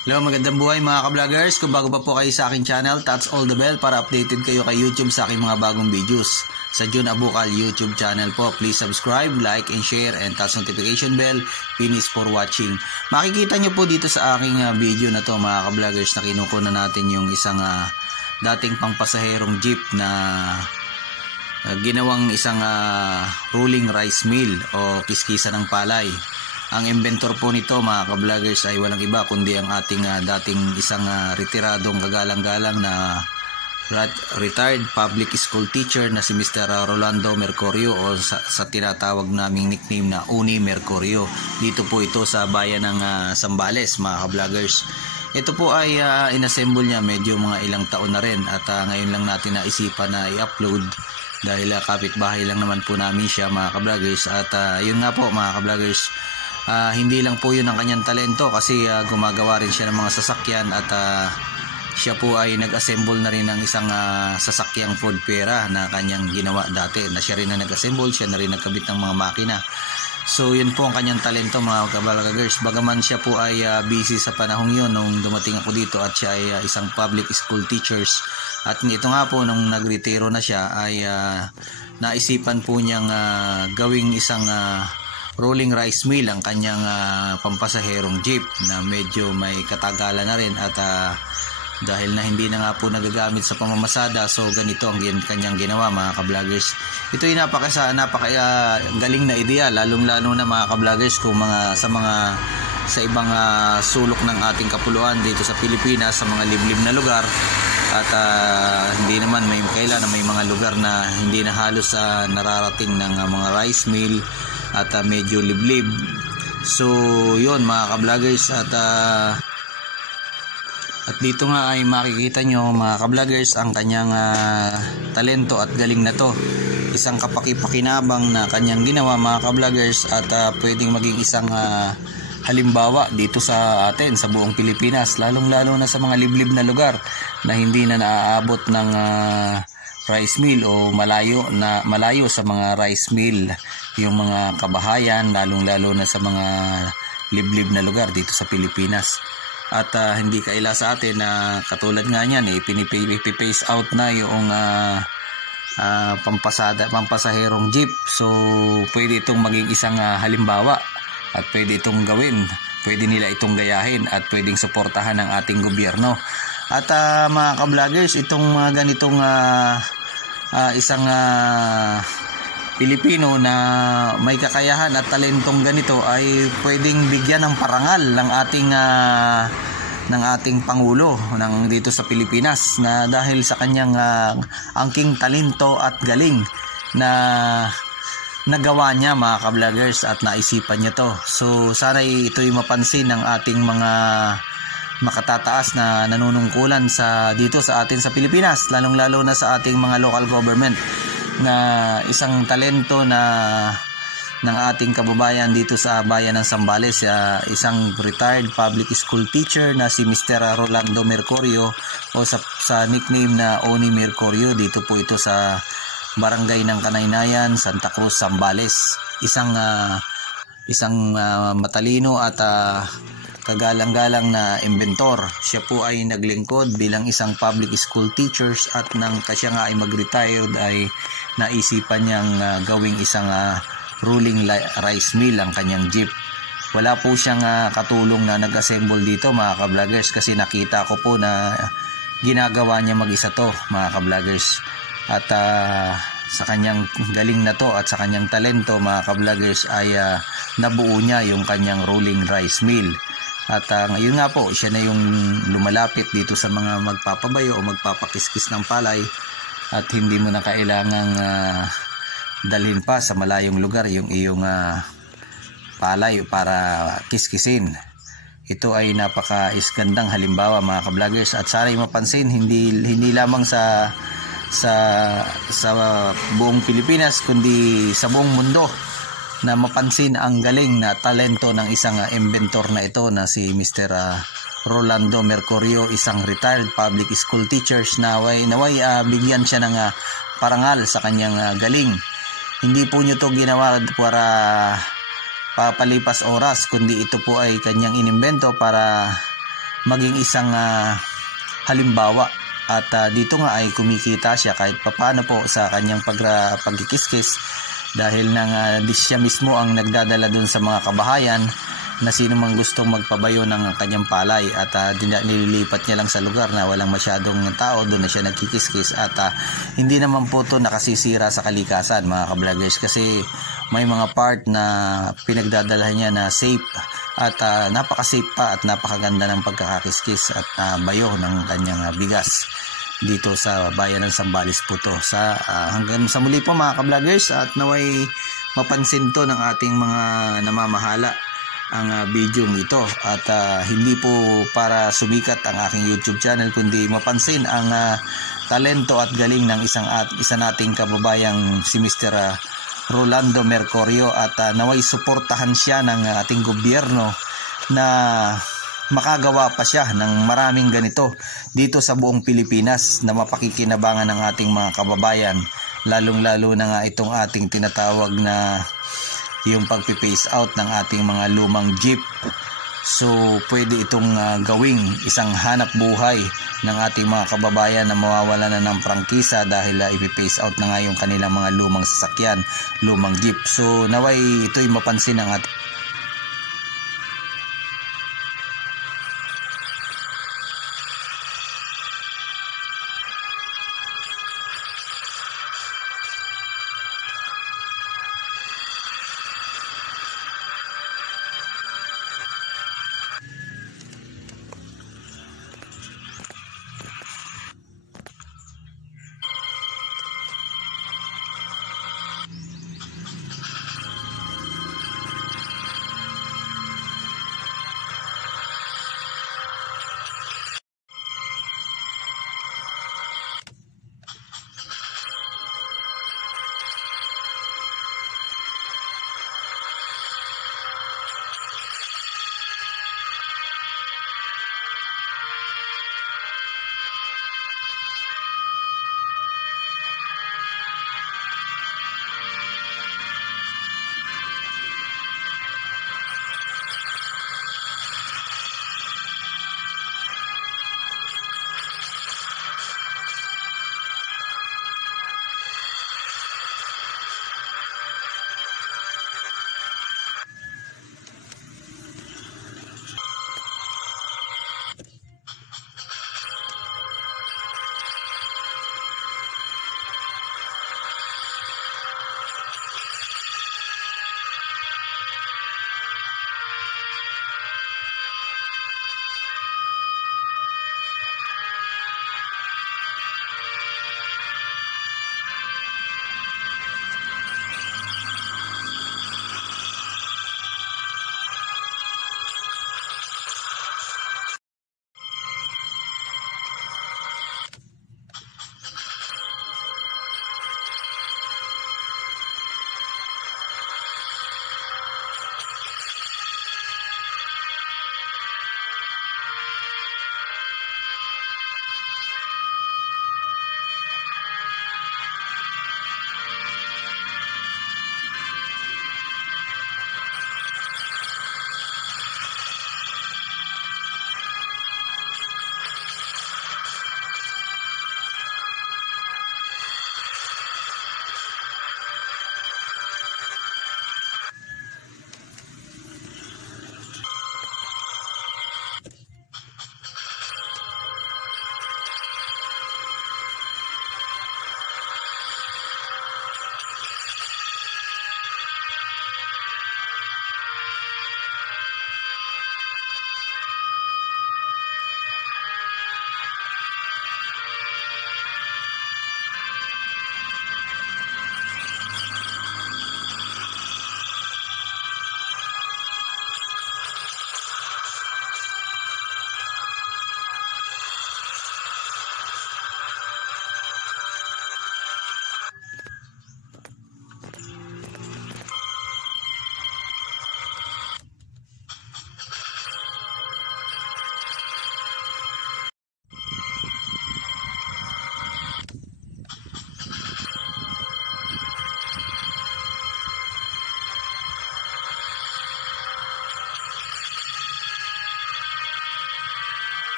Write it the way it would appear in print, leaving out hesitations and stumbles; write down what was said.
Hello, magandang buhay mga ka-vloggers. Kung bago pa po kayo sa aking channel, touch all the bell para updated kayo kay YouTube sa aking mga bagong videos. Sa Jun Abukal YouTube channel po, please subscribe, like, and share, and touch notification bell. Finish for watching. Makikita nyo po dito sa aking video na to mga ka-vloggers na kinukuha natin yung isang dating pangpasaherong jeep na ginawang isang rolling rice mill o kiskisa ng palay. Ang inventor po nito mga ka-vloggers ay walang iba kundi ang ating dating isang retiradong kagalang-galang na retired public school teacher na si Mr. Rolando Mercurio o sa tinatawag naming nickname na Uni Mercurio. Dito po ito sa bayan ng Zambales mga ka-vloggers. Ito po ay inassemble niya medyo mga ilang taon na rin at ngayon lang natin naisipan na i-upload dahil kapitbahay lang naman po namin siya mga ka-vloggers at yun nga po mga ka-vloggers. Hindi lang po yun ang kanyang talento kasi gumagawa rin siya ng mga sasakyan at siya po ay nag-assemble na rin ng isang sasakyang Ford Fiera na kanyang ginawa dati na siya rin na nag-assemble, siya na rin nagkabit ng mga makina. So yun po ang kanyang talento mga ka-vloggers. Bagaman siya po ay busy sa panahong yun nung dumating ako dito at siya ay isang public school teachers at ito nga po nung nagretiro na siya ay naisipan po niyang gawing isang rolling rice mill ang kanyang pampasaherong jeep na medyo may katagalan na rin at dahil na hindi na nga po nagagamit sa pamamasada, so ganito ang kanyang ginawa mga ka-vloggers. Ito ay napaka galing na ideya lalong-lalo na mga ka-vloggers kung sa ibang sulok ng ating kapuluan dito sa Pilipinas sa mga liblib na lugar at hindi naman may kailan na may mga lugar na hindi na halos nararating ng mga rice mill at medyo liblib. So yun mga ka-vloggers at dito nga ay makikita nyo mga ka-vloggers ang kanyang talento at galing na to. Isang kapaki-pakinabang na kanyang ginawa mga ka-vloggers at pwedeng maging isang halimbawa dito sa atin sa buong Pilipinas, lalong-lalo na sa mga liblib na lugar na hindi na naaabot ng rice mill o malayo sa mga rice mill yung mga kabahayan, lalong-lalo na sa mga liblib na lugar dito sa Pilipinas. At hindi kaila sa atin na katulad nga niyan ipipace out na yung pampasaherong jeep. So pwede itong maging isang halimbawa at pwede itong gawin, pwede nila itong gayahin at pwedeng suportahan ng ating gobyerno. At mga ka-vloggers, itong ganitong isang Pilipino na may kakayahan at talentong ganito ay pwedeng bigyan ng parangal ng ating Pangulo ng dito sa Pilipinas na dahil sa kanyang angking talento at galing na nagawa niya mga ka-vloggers at naisipan niya to. So sana ito'y mapansin ng ating mga makatataas na nanunungkulan dito sa atin sa Pilipinas, lalong-lalo na sa ating mga local government na isang talento ng ating kababayan dito sa bayan ng Zambales, isang retired public school teacher na si Mr. Rolando Mercurio o sa nickname na Uni Mercurio. Dito po ito sa Barangay ng Kanaynayan, Santa Cruz, Zambales. Isang matalino at kagalang-galang na inventor. Siya po ay naglingkod bilang isang public school teachers at nang siya nga ay mag-retired ay naisipan niyang gawing isang rolling rice mill ang kanyang jeep. Wala po siyang katulong na nag-assemble dito mga ka-vloggers kasi nakita ko po na ginagawa niya mag-isa to mga ka-vloggers. At sa kanyang galing na to at sa kanyang talento mga ka-vloggers ay nabuo niya yung kanyang rolling rice mill. At ngayon nga po siya na yung lumalapit dito sa mga magpapabayo o magpapakiskis ng palay at hindi mo na kailangang dalhin pa sa malayong lugar yung iyong palay para kiskisin. Ito ay napaka-isgandang halimbawa mga ka-vloggers at sana'y mapansin hindi lamang sa buong Pilipinas kundi sa buong mundo na mapansin ang galing na talento ng isang inventor na ito na si Mr. Rolando Mercurio, isang retired public school teachers na naway bigyan siya ng parangal sa kanyang galing. Hindi po niyo to ginawa para papalipas oras kundi ito po ay kanyang inimbento para maging isang halimbawa. At dito nga ay kumikita siya kahit papaano po sa kanyang pagkikiskis dahil siya mismo ang nagdadala dun sa mga kabahayan na sino mang gustong magpabayo ng kanyang palay at nililipat niya lang sa lugar na walang masyadong tao, doon na siya nagkikiskis at hindi naman po ito nakasisira sa kalikasan mga ka-vloggers kasi may mga part na pinagdadala niya na safe at napaka-safe pa at napakaganda ng pagkakakiskis at bayo ng kanyang bigas dito sa bayan ng Zambales po to. Hanggang sa muli po mga ka-vloggers at naway mapansin to ng ating mga namamahala ang video ito at hindi po para sumikat ang aking YouTube channel kundi mapansin ang talento at galing ng isa nating kababayang si Mr. Rolando Mercurio at naway suportahan siya ng ating gobyerno na makagawa pa siya ng maraming ganito dito sa buong Pilipinas na mapakikinabangan ng ating mga kababayan, lalong-lalo na nga itong ating tinatawag na yung pagpipace out ng ating mga lumang jeep. So pwede itong gawing isang hanap buhay ng ating mga kababayan na mawawala na ng prangkisa dahil ipipace out na nga yung kanilang mga lumang sasakyan, lumang jeep. So naway ito'y mapansin ng ating